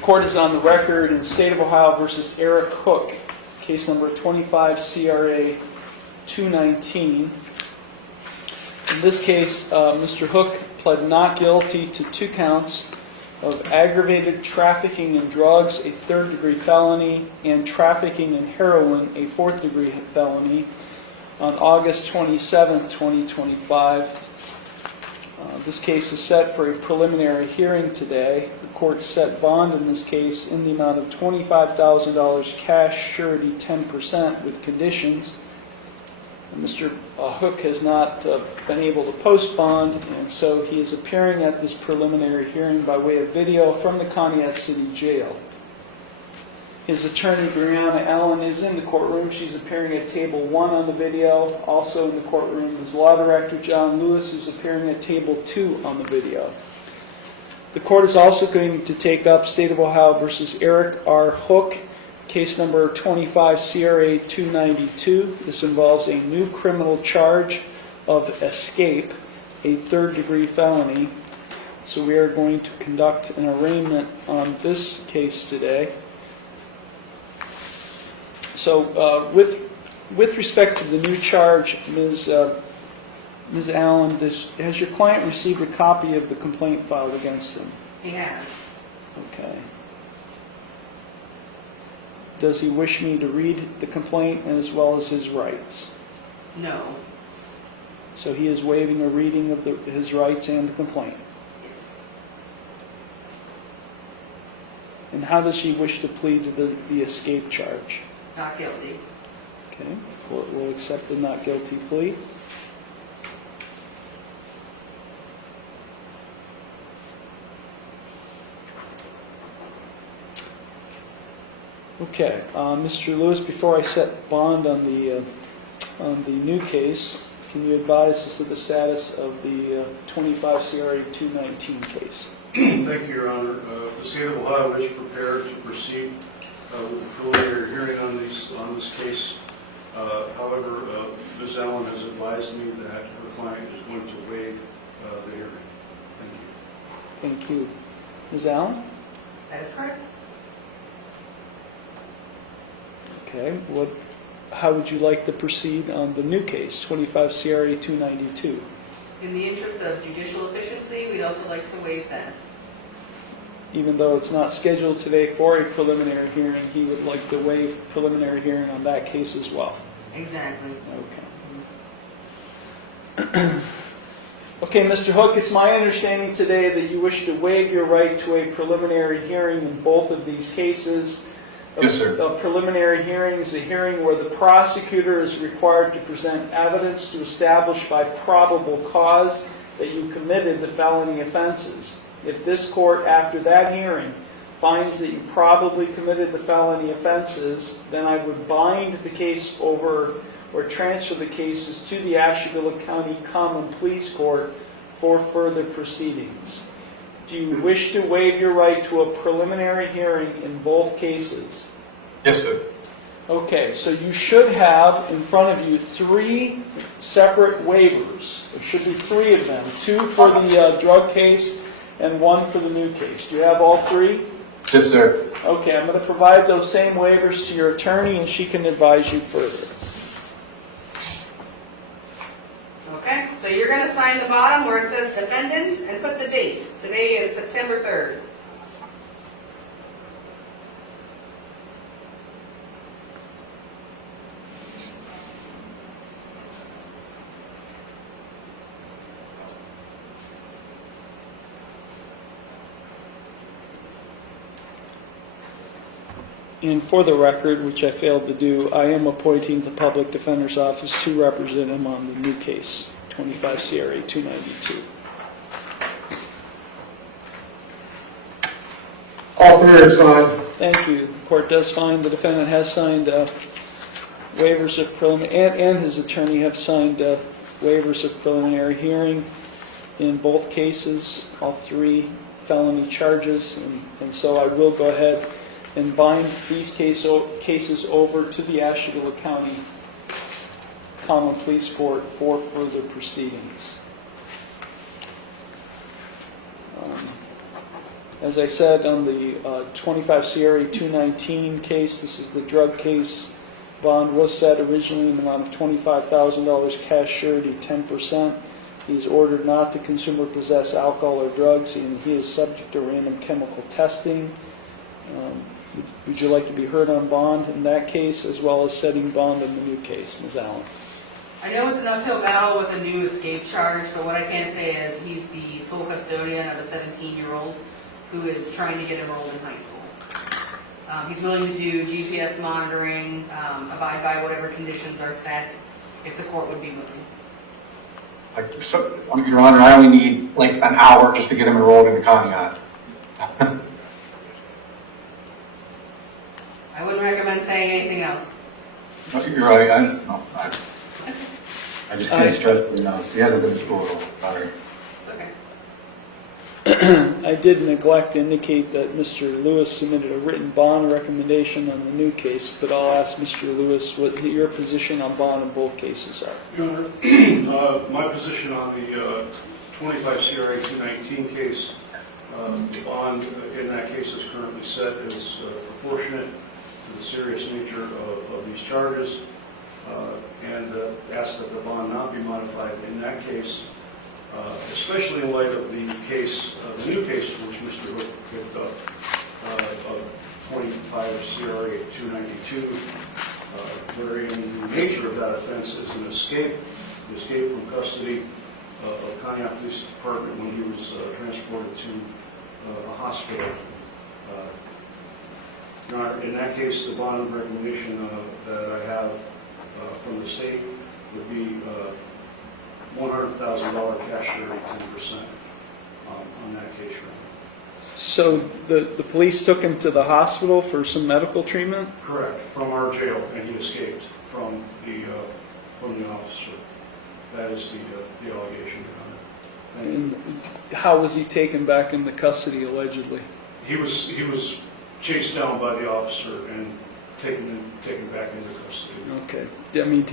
court is on the record in State of Ohio versus Eric Hook, case number 25 CRA 219. In this case, Mr. Hook pled not guilty to 2 counts of aggravated trafficking in drugs, a 3rd-degree felony, and trafficking in heroin, a 4th-degree felony, on August 27, 2025. This case is set for a preliminary hearing today. The court set bond in this case in the amount of $25,000 cash, surety 10% with conditions. Mr. Hook has not been able to post bond, and so he is appearing at this preliminary hearing by way of video from the Conneaut City Jail. His attorney, Brianna Allen, is in the courtroom. She's appearing at table 1 on the video. Also in the courtroom is Law Director John Lewis, who's appearing at table 2 on the video. The court is also going to take up State of Ohio versus Eric R. Hook, case number 25 CRA 292. This involves a new criminal charge of escape, a 3rd-degree felony. So we are going to conduct an arraignment on this case today. So with respect to the new charge, Ms. Allen, has your client received a copy of the complaint filed against him? He has. Okay. Does he wish me to read the complaint as well as his rights? No. So he is waiving a reading of his rights and the complaint. Yes. And how does he wish to plead to the escape charge? Not guilty. Okay. The court will accept the not guilty plea. Okay, Mr. Lewis, before I set bond on the new case, can you advise us of the status of the 25 CRA 219 case? Thank you, Your Honor. The State of Ohio is prepared to proceed with the preliminary hearing on this case. However, Ms. Allen has advised me that her client is going to waive the hearing. Thank you. Thank you. Ms. Allen? That is correct. Okay, how would you like to proceed on the new case, 25 CRA 292? In the interest of judicial efficiency, we'd also like to waive that. Even though it's not scheduled today for a preliminary hearing, he would like to waive preliminary hearing on that case as well. Exactly. Okay. Okay, Mr. Hook, it's my understanding today that you wish to waive your right to a preliminary hearing in both of these cases. Yes, sir. A preliminary hearing is a hearing where the prosecutor is required to present evidence to establish by probable cause that you committed the felony offenses. If this court, after that hearing, finds that you probably committed the felony offenses, then I would bind the case over or transfer the cases to the Ashtabula County Common Pleas Court for further proceedings. Do you wish to waive your right to a preliminary hearing in both cases? Yes, sir. Okay, so you should have in front of you 3 separate waivers. There should be 3 of them, 2 for the drug case and 1 for the new case. Do you have all 3? Yes, sir. Okay, I'm going to provide those same waivers to your attorney and she can advise you further. Okay, so you're going to sign the bottom where it says defendant and put the date. Today is September 3rd. And for the record, which I failed to do, I am appointing the Public Defender's Office to represent him on the new case, 25 CRA 292. All 3 are signed. Thank you. The court does find the defendant has signed waivers of preliminary, and his attorney have signed waivers of preliminary hearing in both cases, all 3 felony charges, and so I will go ahead and bind these cases over to the Ashtabula County Common Pleas Court for further proceedings. As I said, on the 25 CRA 219 case, this is the drug case. Bond was set originally in the amount of $25,000, cash surety 10%. He is ordered not to consume or possess alcohol or drugs, and he is subject to random chemical testing. Would you like to be heard on bond in that case, as well as setting bond in the new case, Ms. Allen? I know it's an uphill battle with a new escape charge, but what I can say is he's the sole custodian of a 17-year-old who is trying to get enrolled in high school. He's willing to do GPS monitoring, abide by whatever conditions are set, if the court would be willing. Your Honor, I only need like an hour just to get him enrolled in the Conneaut. I wouldn't recommend saying anything else. You're right. I just can't stress it enough. He hasn't been in school at all. Sorry. It's okay. I did neglect to indicate that Mr. Lewis submitted a written bond recommendation on the new case, but I'll ask Mr. Lewis what your position on bond in both cases are. Your Honor, my position on the 25 CRA 219 case, the bond in that case is currently set is proportionate to the serious nature of these charges, and ask that the bond not be modified in that case, especially in light of the case, the new case which Mr. Hook picked up, of 25 CRA 292, wherein the nature of that offense is an escape from custody of Conneaut Police Department when he was transported to a hospital. Your Honor, in that case, the bond recommendation that I have from the state would be $100,000 cash surety, 10% on that case. So the police took him to the hospital for some medical treatment? Correct, from our jail, and he escaped from the officer. That is the allegation, Your Honor. And how was he taken back into custody, allegedly? He was chased down by the officer and taken back into custody. Okay. I mean,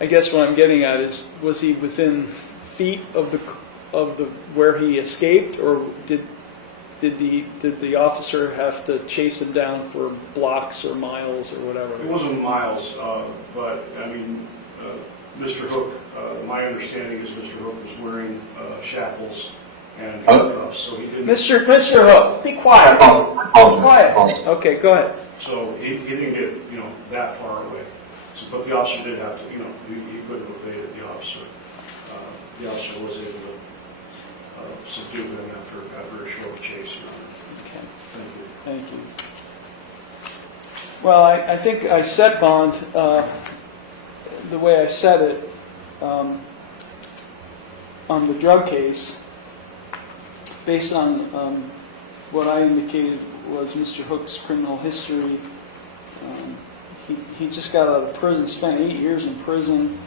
I guess what I'm getting at is, was he within feet of the where he escaped, or did the officer have to chase him down for blocks or miles or whatever? It wasn't miles, but I mean, Mr. Hook, my understanding is Mr. Hook was wearing shackles and handcuffs, so he didn't. Mr. Hook, be quiet. Quiet. Okay, go ahead. So he didn't get that far away. So, but the officer did have to, he could have evaded the officer. The officer was able to subdue him after a short chase. Okay. Thank you. Thank you. Well, I think I set bond the way I set it on the drug case, based on what I indicated was Mr. Hook's criminal history. He just got out of prison, spent 8 years in prison,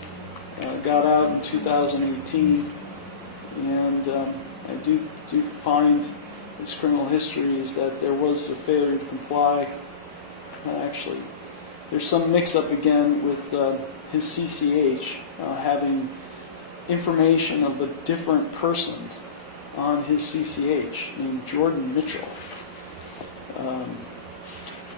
got out in 2018, and I do find his criminal history is that there was a failure to comply. Actually, there's some mix-up again with his CCH having information of a different person on his CCH named Jordan Mitchell.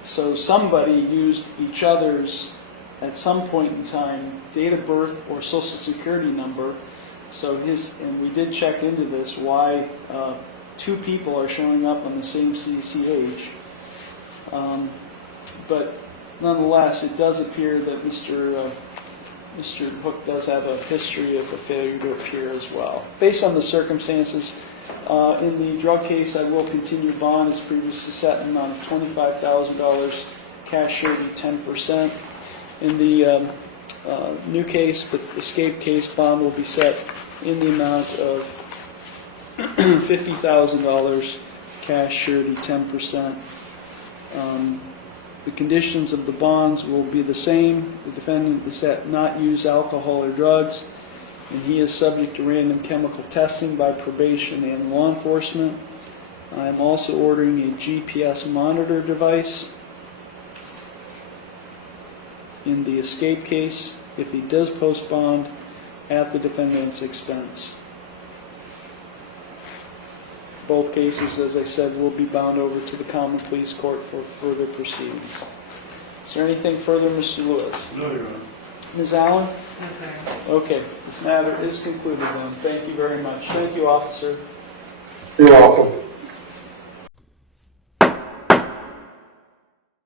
So somebody used each other's, at some point in time, date of birth or social security number. So and we did check into this, why two people are showing up on the same CCH. But nonetheless, it does appear that Mr. Hook does have a history of a failure to appear as well. Based on the circumstances, in the drug case, I will continue bond as previously set in the amount of $25,000, cash surety 10%. In the new case, the escape case, bond will be set in the amount of $50,000, cash surety 10%. The conditions of the bonds will be the same. The defendant is to not use alcohol or drugs, and he is subject to random chemical testing by probation and law enforcement. I am also ordering a GPS monitor device. In the escape case, if he does post bond, at the defendant's expense. Both cases, as I said, will be bound over to the Common Pleas Court for further proceedings. Is there anything further, Mr. Lewis? No, Your Honor. Ms. Allen? Yes, sir. Okay, this matter is concluded then. Thank you very much. Thank you, officer. You're welcome.